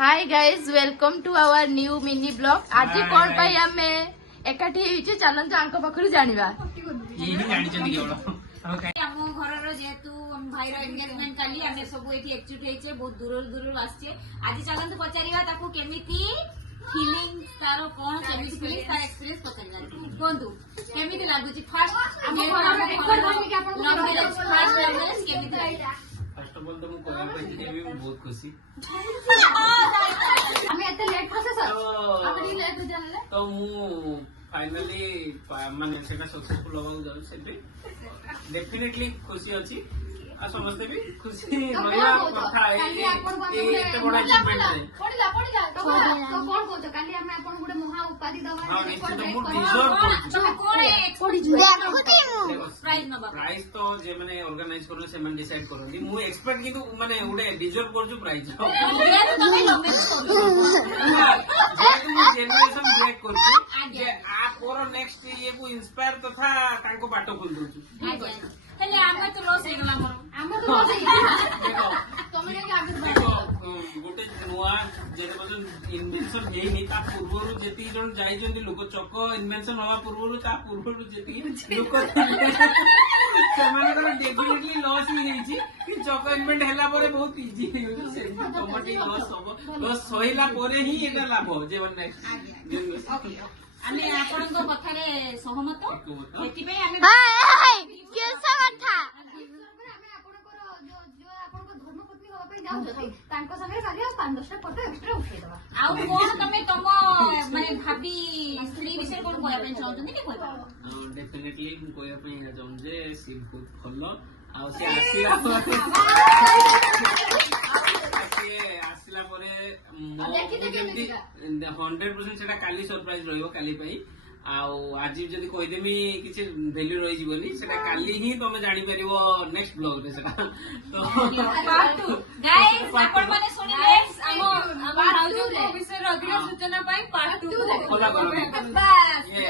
Hi guys welcome to our new mini blog. आज कौन पाई आमे एकाठी होइचे चलंतु आंक पाखरु जानिबा। ये ही जानिचंदी केवल आम घर जेहेतु भाई एंगेजमेंट काली आमे सब एठी एकजुट हेचे बहुत दूर आछे। आज चलंतु पचारिबा ताकू केमिति फीलिंग तारो कोन केमिति फीलिंग तार एक्सपीरियंस पचारिबा। कोंतु केमिति लागुची फर्स्ट आम फर्स्ट मैरिज केमिति लागला। फर्स्ट ऑफ ऑल तो मु कहया पे भी बहुत खुशी हमें एते लेट प्रोसेस अपनी लेट जानले तो मु फाइनली माने सेटा सक्सेसफुल होबा जाउ सेबे डेफिनेटली खुशी अछि आ समझते भी खुशी रहिया कथा एते बड़ा अचीवमेंट है पड़ी जा तो कोन कोच काली हमें अपन गुडे महा उपाधि दवा हां निश्चित मु डिजर्व करछु तमे कोन एक्सपेक्ट देखुती प्राइज नबा प्राइस तो जे माने ऑर्गेनाइज करले से माने डिसाइड करली मु एक्सपेक्ट किंतु माने उडे डिजर्व करछु प्राइज ये तो तमे लमेज करू जे मु जनरेशन ब्रेक करछु जे आ पोर नेक्स्ट ये को इंस्पायर तथा तांको बाटो खोल दोछु हेले आमे तो लॉस हेगला मोर आमे तो लॉस देखो तमे के आगे देखो गोटे नुआ जेते बजन इन्वेंशन हेई नि ता पूर्वरु जेती जन जाई जंदी लोक चक इन्वेंशन होवा पूर्वरु ता पूर्वरु जेती लोक सेमानकर डेफिनेटली लॉस ही हेइची कि चक इन्वेंट हैला परे बहुत इजी हेउ से टमाटी लॉस होबो लॉस सहिला परे ही एटा लाभ जे वन नेक्स्ट आमे आपनको कथारे सहमत एति पे आमे हाय केसा कथा हमें आपनकर जो आपनको धर्मपत्नी होबा पे जाउ जति तांको संगे खाली 5-10 टा फोटो एक्स्ट्रा उठेइ दबा आउ कोन तमे तम माने भाबी स्त्री विषय कोन कहया पे चाहउछन्ती कि कहबा डेफिनेटली मु कहया पे जाउं जे सी बहुत भलो आ से आसीला आसीला परे जेमती 100% सेटा काली सरप्राइज रहइबो काली पई आउ आज जदि कहि देमी किछि वैल्यू रहि जीवनी सेटा काली ही तमे जानि परिबो नेक्स्ट ब्लॉग रे सेटा तो पार्ट 2 गाइस आपण माने सुनिले हम विषय अधिक सूचना पाई पार्ट 2 बोला बस ये